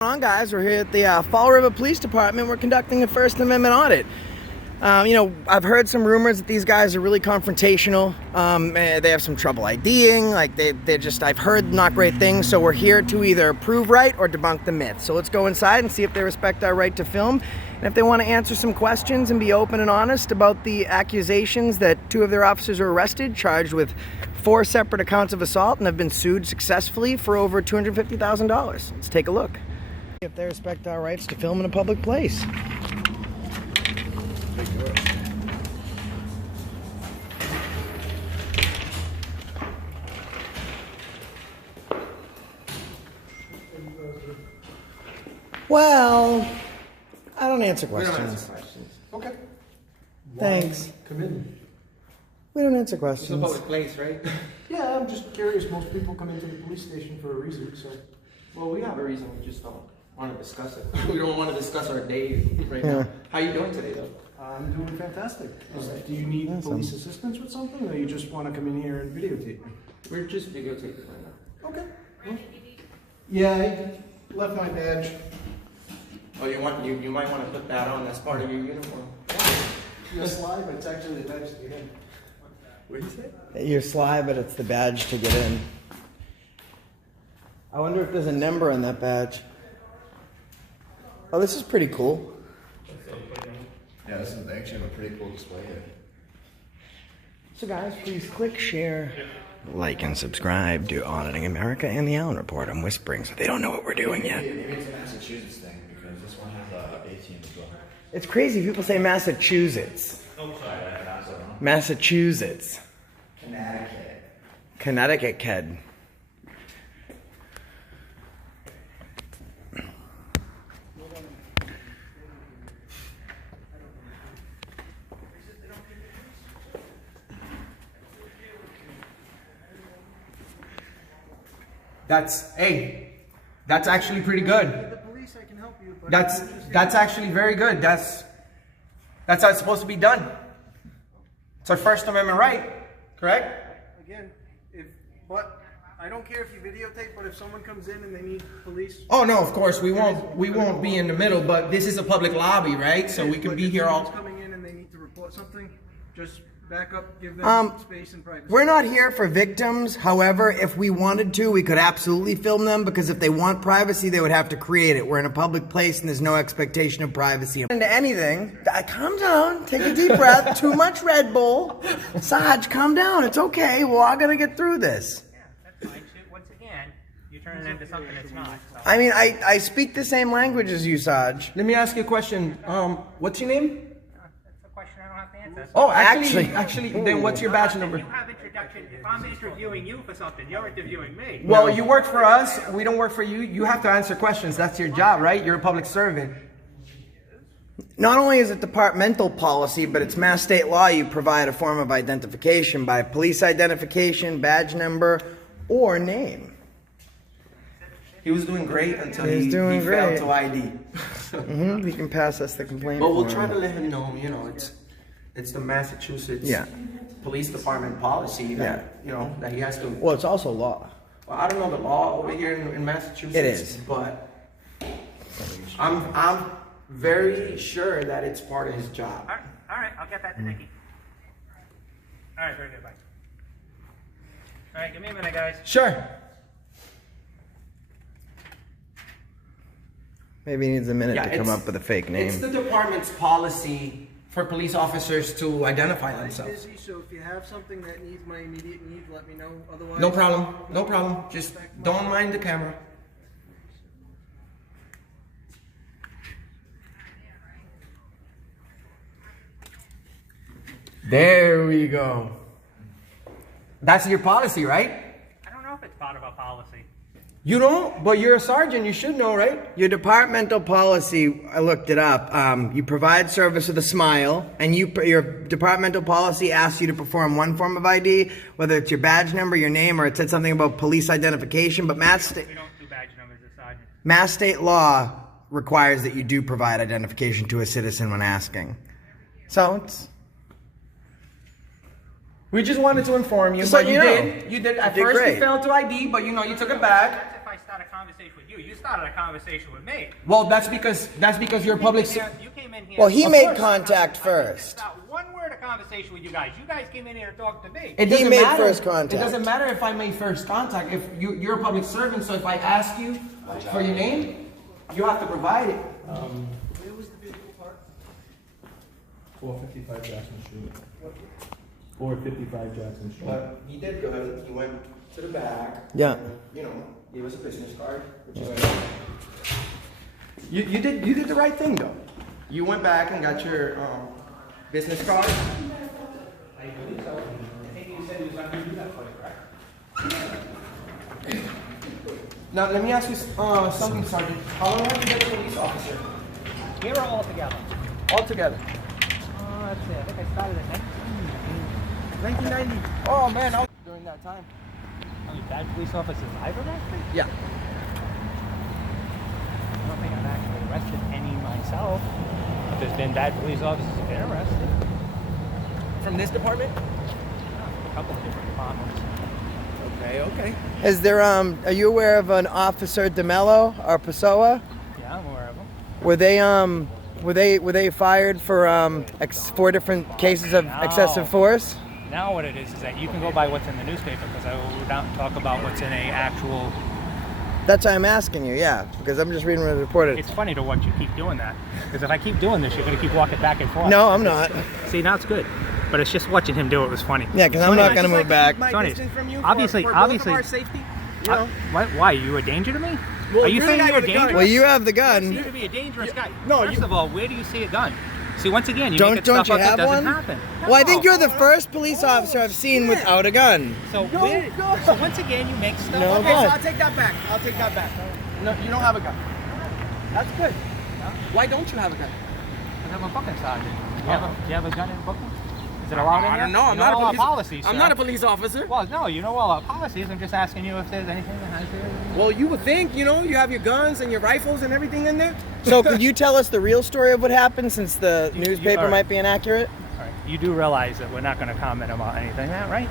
Guys, we're here at the Fall River Police Department. We're conducting a First Amendment audit. I've heard some rumors that these guys are really confrontational. They have some trouble IDing. I've heard not great things. So we're here to either prove right or debunk the myth. So let's go inside and see if they respect our right to film. And if they want to answer some questions and be open and honest about the accusations that 2 of their officers were arrested, charged with 4 separate accounts of assault, and have been sued successfully for over $250,000. Let's take a look. If they respect our rights to film in a public place. Well, I don't answer questions. We don't answer questions. Okay. Thanks. Come in. We don't answer questions. It's a public place, right? Yeah, I'm just curious. Most people come into the police station for a reason, so. Well, we have a reason. We just don't want to discuss it. We don't want to discuss our day right now. How you doing today, though? I'm doing fantastic. Right. Do you need Awesome. police assistance with something, or you just want to come in here and videotape me? We're just videotaping right now. Okay. Well, yeah, I left my badge. Oh, you might want to put that on. That's part of your uniform. Your slide, but it's actually the badge to get in. What did you say? You're sly, but it's the badge to get in. I wonder if there's a number on that badge. Oh, this is pretty cool. Yeah, this is actually a pretty cool display here. So guys, please click, share, like, and subscribe to Auditing America and the Allen Report. I'm whispering, so they don't know what we're doing yet. Maybe it's a Massachusetts thing, because this one has 18 as well. It's crazy. People say Massachusetts. Oh, sorry, I pronounced it wrong. Massachusetts. Connecticut. Connecticut, kid. That's actually pretty good. The police, I can help you. But That's actually very good. That's how it's supposed to be done. It's our First Amendment right, correct? Again, but I don't care if you videotape. But if someone comes in and they need police, Oh no, of course we won't be in the middle, but this is a public lobby, right? So we can be here all. If someone's coming in and they need to report something, just back up, give them space and privacy. We're not here for victims. However, if we wanted to, we could absolutely film them, because if they want privacy, they would have to create it. We're in a public place and there's no expectation of privacy. Into anything. Calm down. Take a deep breath. Too much Red Bull. Saj, calm down. It's okay. We're all going to get through this. Yeah, that's fine. Once again, you turn it into something it's not. So. I mean, I speak the same language as you, Saj. Let me ask you a question. What's your name? That's a question I don't have to answer. Oh, actually, then what's your badge number? You have introduction. If I'm interviewing you for something, you're interviewing me. Well, you work for us. We don't work for you. You have to answer questions. That's your job, right? You're a public servant. Not only is it departmental policy, but it's Mass state law. You provide a form of identification by police identification, badge number, or name. He was doing great until He was he doing failed great. to ID. He can pass us the complaint. But we'll form. try to let him know, it's the Massachusetts Police Department policy that, that he has to. Well, it's also law. Well, I don't know the law over here in Massachusetts. It is. But I'm very sure that it's part of his job. All right, I'll get that to Nikki. All right, very good. Bye. All right, give me a minute, guys. Sure. Maybe he needs a minute to come it's- up with a fake name. It's the department's policy for police officers to identify I'm themselves. busy, so if you have something that needs my immediate need, let me know. Otherwise, No problem. No problem. Just don't mind the camera. There we go. That's your policy, right? I don't know if it's part of a policy. You don't, but you're a sergeant. You should know, right? Your departmental policy, I looked it up. You provide service with a smile, and your departmental policy asks you to perform one form of ID, whether it's your badge number, your name, or it said something about police identification. But We don't do badge numbers as sergeant. Mass state law requires that you do provide identification to a citizen when asking. So it's We just wanted to inform you, Just but let you you know. did. You did. At You did first, great. you failed to ID, but you took it back. That's if I start a conversation with you. You started a conversation with me. Well, that's because you're a public. You came in here. Well, he Of made course. contact I first. didn't start one word of conversation with you guys. You guys came in here and talked to me. It He doesn't made matter. first contact. It doesn't matter if I made first contact. If you're a public servant, so if I ask you for your name, you have to provide it. 455 Jackson Street. 455 Jackson Street. But he did good. He went to the back. Yeah. You know, gave us a business card. Which is you did the right thing though. You went back and got your business card. I believe so. I think you said he was going to do that for you, correct? Now let me ask you something, Sergeant. How long have you been a police officer? Here or all together? All together. Let's see. I think I started at 1990. Oh man, I was during that time. How many bad police officers I've arrested? Yeah. I don't think I've actually arrested any myself. But there's been bad police officers who've been arrested. From this department? A couple of different departments. Okay. Is there are you aware of an officer DEMELO or PESOA? Yeah, I'm aware of them. Were they fired for 4 different cases of excessive force? Now what it is that you can go by what's in the newspaper because I will not talk about what's in a actual. That's why I'm asking you, yeah, because I'm just reading what it reported. It's funny to watch you keep doing that because if I keep doing this, you're going to keep walking back and forth. No, I'm not. See, now it's good, but it's just watching him do it was funny. Yeah, because I'm not going to move back. Sonny, From you obviously, for obviously, both of our safety. You know? why? Are you a danger to me? Well, Are you you're saying the guy you're with the gun. dangerous? Well, you have the You gun. seem to be a dangerous guy. No, First of all, where do you see a gun? See, once again, you Don't make you stuff up have that doesn't one? happen. Well, I think No. you're the first police officer I've seen without a gun. So, so once again, you make stuff No up. Okay, so gun. I'll take that back. No, you don't have a gun. That's good. Why don't you have a gun? Because I'm a booking sergeant. Do you have a gun in booking? Is it allowed in I here? don't know. You I'm not a all our police. policies, I'm sir. not a police officer. Well, no, you know all our policies. I'm just asking you if there's anything that has to. Well, you would think, you know, you have your guns and your rifles and everything in there. So could you tell us the real story of what happened since the newspaper all right. might be inaccurate? All right. You do realize that we're not going to comment about anything, right?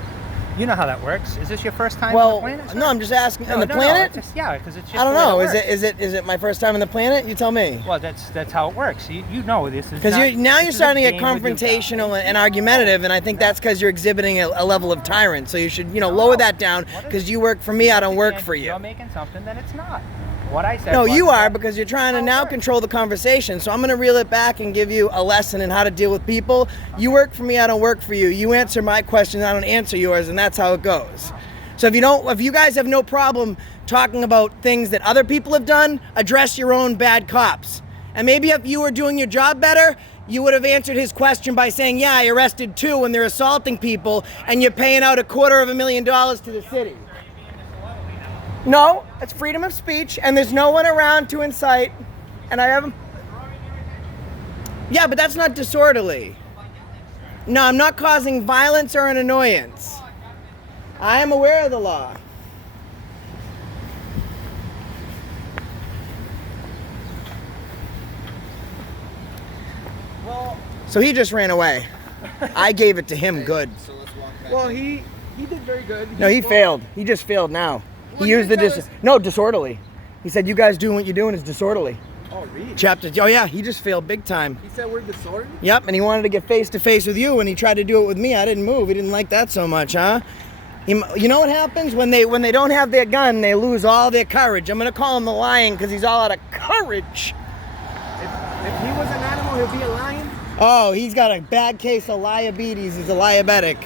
You know how that works. Is this your first time on Well, the planet? sir? no, I'm just asking. On the No, planet? it's just, yeah, because it's just. I don't the way know. it Is works. it my first time on the planet? You tell me. Well, that's how it works. You know this is. Because not- now this you're is a starting to get game with you guys. confrontational and argumentative, and I think that's because you're exhibiting a level of tyrant. So you should, lower that down. What is- Because you work for me, I don't work Again, for you. You're making something that it's not. What I said. No, was you are that- because you're trying to how it now works. control the conversation. So I'm going to reel it back and give you a lesson in how to deal with people. You work for me, I don't work for you. You answer my questions, I don't answer yours, and that's how it goes. So if you guys have no problem talking about things that other people have done, address your own bad cops. And maybe if you were doing your job better, you would have answered his question by saying, yeah, I arrested 2 when they're assaulting people and you're paying out $250,000 to the city. No, it's freedom of speech and there's no one around to incite. And I haven't. Yeah, but that's not disorderly. No, I'm not causing violence or an annoyance. I am aware of the law. Well, So he just ran away. I gave it to him good. well, he did very good. No, he failed. He just failed now. Well, He you used the didn't tell disorderly. He said, you guys doing what you're doing is disorderly. Oh, really? Oh yeah, he just failed big time. He said we're disorderly? Yep, and he wanted to get face to face with you, and he tried to do it with me. I didn't move. He didn't like that so much, huh? You know what happens when they don't have their gun? They lose all their courage. I'm gonna call him the lion because he's all out of courage. If he was an animal, he'd be a lion? Oh, he's got a bad case of diabetes. He's a diabetic.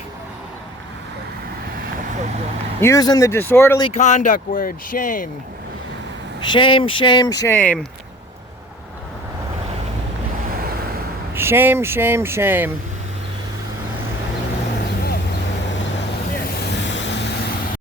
Using the disorderly conduct word, shame. Shame, shame, shame. Shame, shame, shame.